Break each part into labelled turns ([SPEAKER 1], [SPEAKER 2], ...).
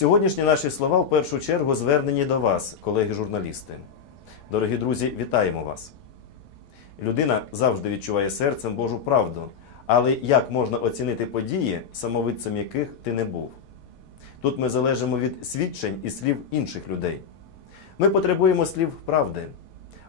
[SPEAKER 1] Сьогоднішні наші слова в першу чергу звернені до вас, колеги-журналісти. Дорогі друзі, вітаємо вас. Людина завжди відчуває серцем Божу правду. Але як можна оцінити події, самовидцем яких ти не був? Тут ми залежимо від свідчень і слів інших людей. Ми потребуємо слів правди,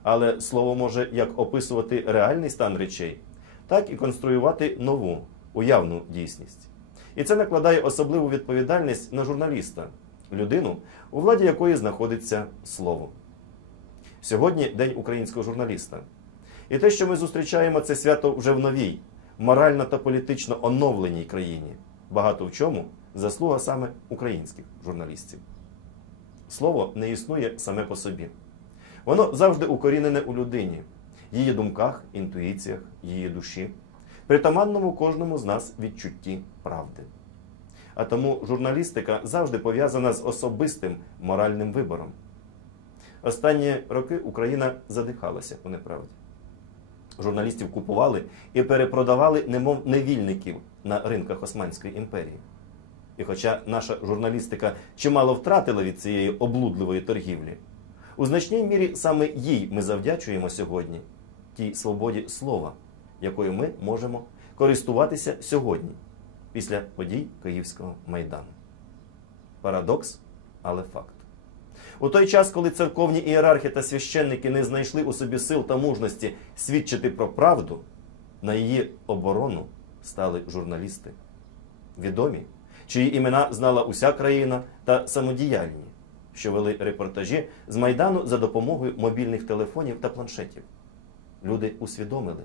[SPEAKER 1] але слово може як описувати реальний стан речей, так і конструювати нову, уявну дійсність. І це накладає особливу відповідальність на журналіста, людину, у владі якої знаходиться слово. Сьогодні День українського журналіста. І те, що ми зустрічаємо це свято вже в новій, морально та політично оновленій країні, багато в чому заслуга саме українських журналістів. Слово не існує саме по собі. Воно завжди укорінене у людині, її думках, інтуїціях, її душі, притаманному кожному з нас відчутті правди. А тому журналістика завжди пов'язана з особистим моральним вибором. Останні роки Україна задихалася у неправді. Журналістів купували і перепродавали, немов невільників на ринках Османської імперії. І хоча наша журналістика чимало втратила від цієї облудливої торгівлі, у значній мірі саме їй ми завдячуємо сьогодні тій свободі слова, якою ми можемо користуватися сьогодні, після подій Київського майдану. Парадокс, але факт. У той час, коли церковні ієрархи та священники не знайшли у собі сил та мужності свідчити про правду, на її оборону стали журналісти, відомі, чиї імена знала уся країна та самодіяльні, що вели репортажі з Майдану за допомогою мобільних телефонів та планшетів. Люди усвідомили,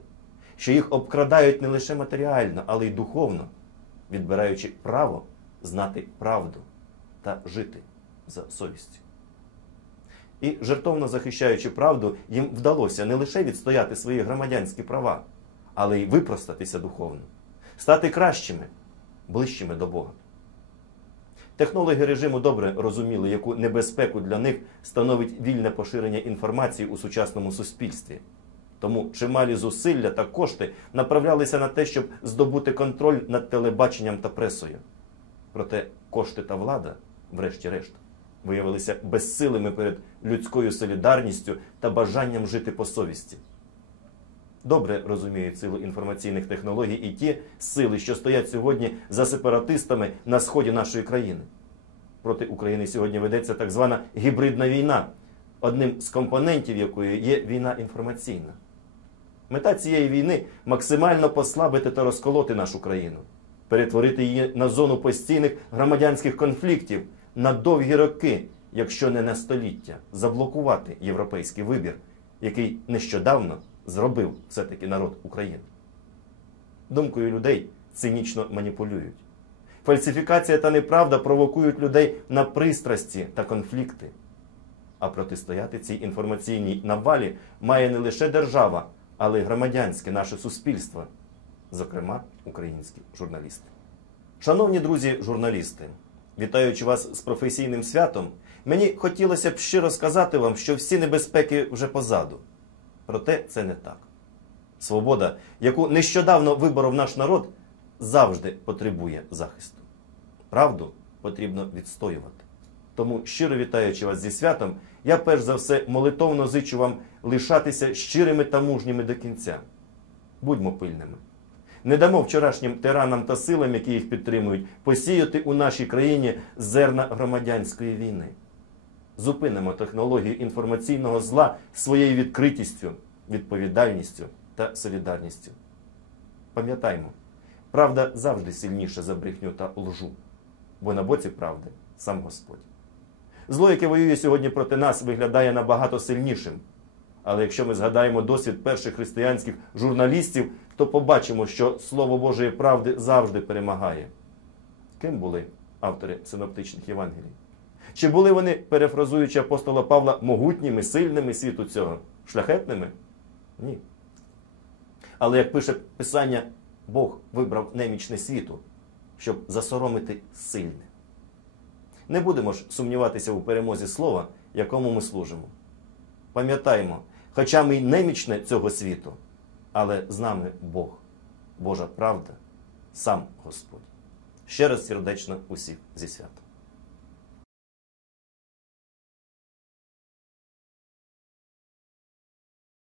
[SPEAKER 1] що їх обкрадають не лише матеріально, але й духовно, відбираючи право знати правду та жити за совістю. І жертовно захищаючи правду, їм вдалося не лише відстояти свої громадянські права, але й випростатися духовно, стати кращими, ближчими до Бога. Технологи режиму добре розуміли, яку небезпеку для них становить вільне поширення інформації у сучасному суспільстві. Тому чималі зусилля та кошти направлялися на те, щоб здобути контроль над телебаченням та пресою. Проте кошти та влада, врешті-решт, виявилися безсилими перед людською солідарністю та бажанням жити по совісті. Добре розуміють силу інформаційних технологій і ті сили, що стоять сьогодні за сепаратистами на сході нашої країни. Проти України сьогодні ведеться так звана гібридна війна, одним з компонентів якої є війна інформаційна. Мета цієї війни максимально послабити та розколоти нашу країну, перетворити її на зону постійних громадянських конфліктів на довгі роки, якщо не на століття, заблокувати європейський вибір, який нещодавно зробив все-таки народ України. Думкою людей цинічно маніпулюють. Фальсифікація та неправда провокують людей на пристрасті та конфлікти. А протистояти цій інформаційній навалі має не лише держава, але й громадянське наше суспільство, зокрема українські журналісти. Шановні друзі, журналісти, вітаючи вас з професійним святом, мені хотілося б щиро сказати вам, що всі небезпеки вже позаду. Проте це не так. Свобода, яку нещодавно виборов наш народ, завжди потребує захисту. Правду потрібно відстоювати. Тому, щиро вітаючи вас зі святом, я перш за все молитовно зичу вам лишатися щирими та мужніми до кінця. Будьмо пильними. Не дамо вчорашнім тиранам та силам, які їх підтримують, посіяти у нашій країні зерна громадянської війни. Зупинимо технологію інформаційного зла своєю відкритістю, відповідальністю та солідарністю. Пам'ятаймо, правда завжди сильніша за брехню та лжу, бо на боці правди сам Господь. Зло, яке воює сьогодні проти нас, виглядає набагато сильнішим. Але якщо ми згадаємо досвід перших християнських журналістів, то побачимо, що Слово Божої правди завжди перемагає. Ким були автори синоптичних Євангелій? Чи були вони, перефразуючи апостола Павла, могутніми, сильними світу цього, шляхетними? Ні. Але як пише Писання, Бог вибрав немічне світу, щоб засоромити сильне. Не будемо ж сумніватися у перемозі слова, якому ми служимо. Пам'ятаємо, хоча ми й немічне цього світу, але з нами Бог, Божа правда, сам Господь. Ще раз сердечно усіх зі святом.